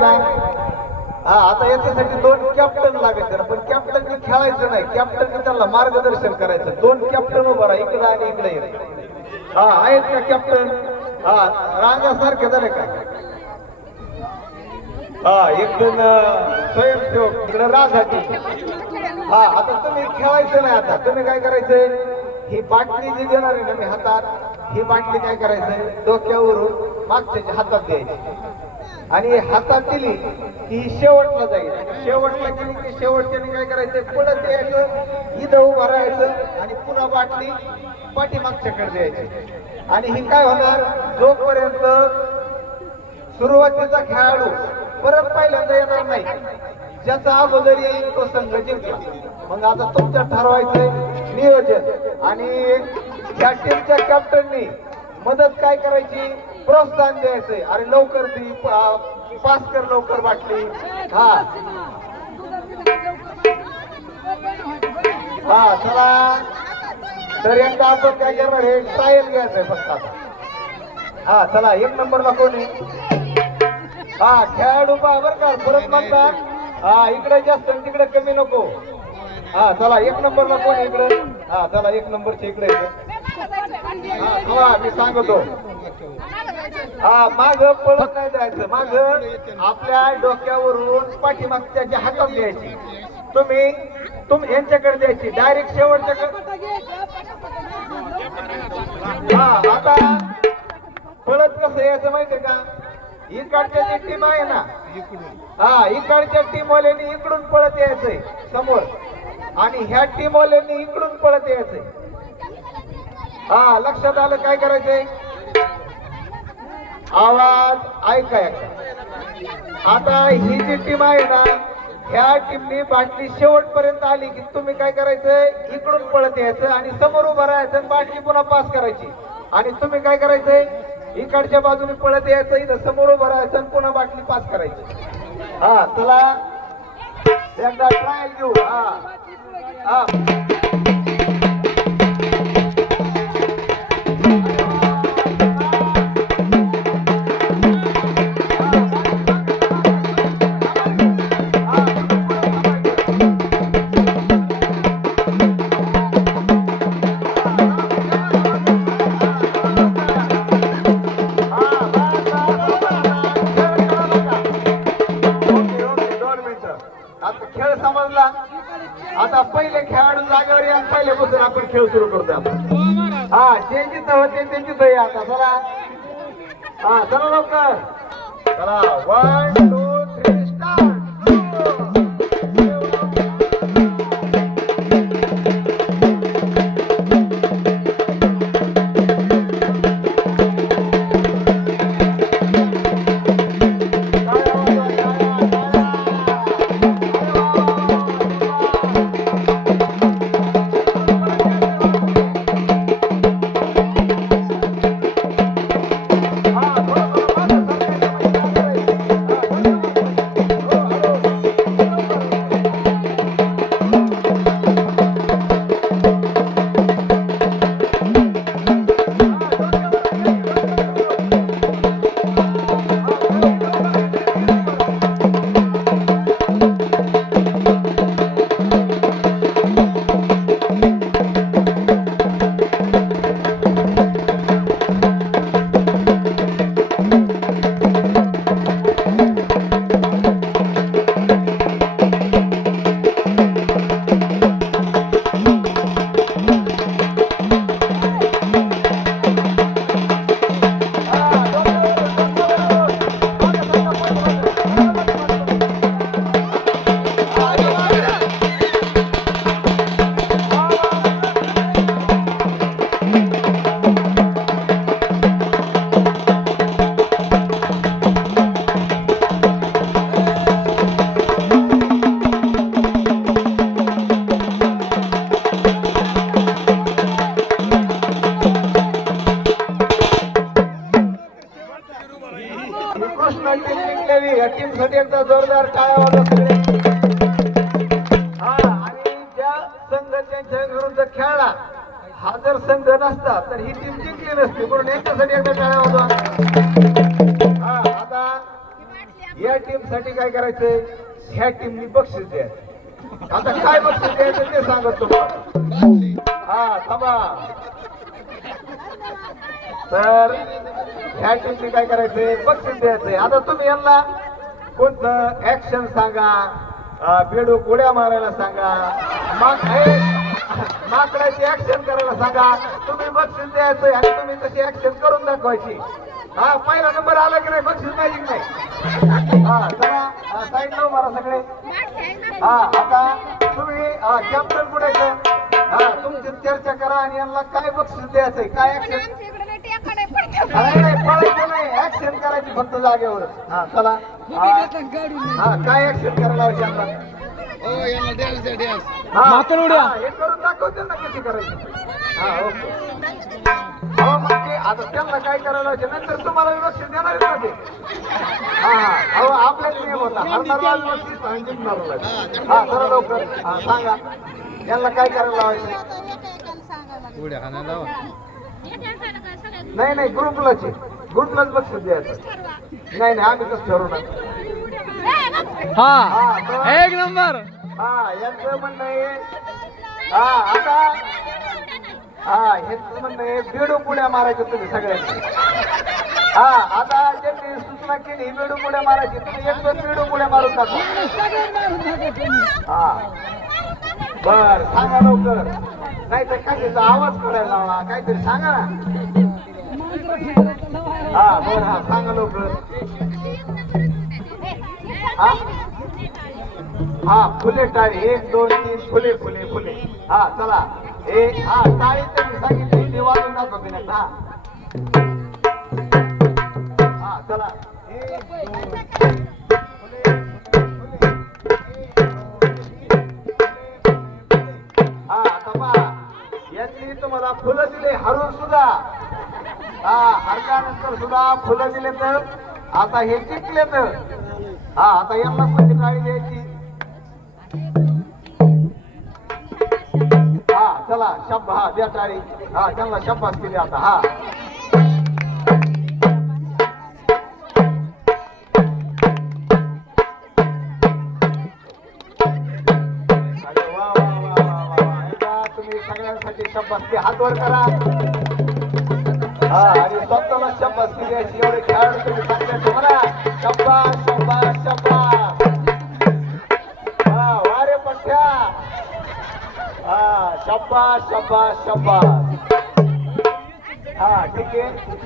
हा आता याच्यासाठी दोन कॅप्टन लागायचे ना, पण कॅप्टननी खेळायचं नाही, कॅप्टननी त्यांना मार्गदर्शन करायचं. दोन कॅप्टन उभा राहा, इकडे आणि इकडे ये. हा आहेत का कॅप्टन? हा रांगासारखे झाले का? हा एक जण स्वयंसेवक इकडे राजाची. हा आता तुम्ही खेळायचं नाही, आता तुम्ही काय करायचंय, ही बाटली जी देणार आहे ना मी हातात, ही बाटली काय करायचंय डोक्यावरून मागच्या हातात द्यायची आणि हातात दिली की शेवटला जाईल. शेवटला गेली की शेवटच्याने काय करायचंय पळत यायचं, इथं उभं राहायचं आणि पुन्हा बाटली पाठीमागच्याकडे द्यायची. आणि ही काय होणार, जोपर्यंत सुरुवातीचा खेळाडू परत पहिल्यांदा येणार नाही, ज्याचा अगोदर येईल तो संघ जिंकला. मग आता तुमच्या ठरवायचंय नियोजन आणि या टीमच्या कॅप्टननी मदत काय करायची, प्रोत्साहन द्यायचंय. अरे लवकर दी, पास कर लवकर बाटली. हा हा चला तर एकदा आपण काय करणार, हे ट्रायल घ्यायचंय फक्त आता. हा चला एक नंबरला कोणी, हा खेळाडू पहा बरं का, परत म्हणता हा इकडे जास्त तिकडे कमी नको. हा चला एक नंबरला कोणी इकडे, हा चला एक नंबरच्या इकडे. हा मी सांगतो, हा माग पळत नाही जायचं, माग आपल्या डोक्यावरून पाठीमागच्या हातात द्यायची, तुम्ही यांच्याकडे द्यायची डायरेक्ट शेवटच्याकडे. हा आता पळत कसं यायचं माहितीये का, इकडच्या जी टीम आहे ना, हा इकडच्या टीम वाल्यांनी इकडून पळत यायचंय समोर आणि ह्या टीम वाल्यांनी इकडून पळत यायचंय. हा लक्षात आलं काय करायचंय, आवाज ऐकाय. आता ही जी टीम आहे ना, ह्या टीमनी बाटली शेवटपर्यंत आली की तुम्ही काय करायचंय, इकडून पळत यायचं आणि समोर उभं राहायचं, बाटली पुन्हा पास करायची. आणि तुम्ही काय करायचंय, इकडच्या बाजूने पळत यायचं, इथं समोर उभं राहायचं आणि पुन्हा बाटली पास करायची. हा चला एकदा ट्रायल घेऊ. हा खेळ समजला. आता पहिले खेळाडू जागेवर या, पहिल्यापासून आपण खेळ सुरू करतो आपण. हा जे जिथं होते ते तिथं या आता. चला हा चला लवकर चला, 1 2 3 स्टार्ट. या टीम साठी एकदा जोरदार टाळ्या वाजवा सगळे. हा आणि ज्या संघ त्यांच्या विरुद्ध खेळला, हा जर संघ नसता तर ही टीम जिंकली नसती, म्हणून यांच्यासाठी एकदा टाळ्या वाजवा. हा आता या टीम साठी काय करायचंय, ह्या टीमनी बक्षीस द्यायचं. आता काय बक्षीस द्यायचं ते सांगत तुम्हाला. हा थांबा. तर ह्या टीमनी काय करायचंय, बक्षीस द्यायचंय. आता तुम्ही यांना कोणतं ऍक्शन सांगा, बेडूक उड्या मारायला सांगा, माकडाची ऍक्शन करायला सांगा, तुम्ही बक्षीस द्यायचंय आणि तुम्ही तशी ऍक्शन करून दाखवायची. हा पहिला नंबर आला की नाही बक्षीस नाही नाही. हा चला साईड नो मारा सगळे. हा आता तुम्ही कॅप्टन पुढे हा तुमची चर्चा करा आणि यांना काय बक्षीस द्यायचंय, काय ऍक्शन. नाही पळायचं नाही, ऍक्शन करायची फक्त जागेवर. हा चला हा काय ऍक्शन करायला हवी यांना. हे करून दाखवते ना कशी करायची. हा ओके. हो मग ते आता त्यांना काय करायला हवं, नंतर तुम्हाला बक्षीस देणार ना ते. हा हो आपल्याच नियम होता, हरणारा बक्षीस आणि जिंकणारा. हा जरा लवकर हा सांगा यांना काय करायला लावायचं. नाही नाही ग्रुपलाच बक्षीस द्यायचं. नाही नाही आम्ही कसं ठरवणार. हा एक नंबर. हा यांचं म्हणणं आहे. हा आता हा यांचं म्हणणं आहे बेडूक उड्या मारायचं तुम्ही सगळ्यांनी. हा आता ज्यांनी सूचना केली बेडूक उड्या मारायची, तुम्ही एक दोन बेडूक उड्या मारून टाका. हा बर सांगा लवकर, नाही तर कशाचा आवाज करायला लावा, काहीतरी सांगा ना. हा बर हा सांगा लवकर. हा हा फुले टाळी 1 2 3 फुले फुले फुले. हा चला हा टाळी त्यांनी सांगितली ते वाजून दाखवते ना. हा चला 1 2 हा आता यांनी तुम्हाला फुलं दिले हरून सुद्धा. हा हरल्यानंतर सुद्धा फुलं दिले तर आता हे जिंकले तर. हा आता यांना कोणती टाळी द्यायची. हा चला शब्द हा द्या टाळी. हा त्यांना शब्बास केली आता. हा तुम्ही सगळ्यांसाठी शब्बास हात वर करा. हा आणि स्वतःला शब्बास केली अशी एवढे खेळाडू तुम्ही सांगण्याचं म्हणा. शब्बास शब्बास शब्बास. हा वारे पठ्या. हा शब्बास शब्बास शब्बास. हा ठीक आहे.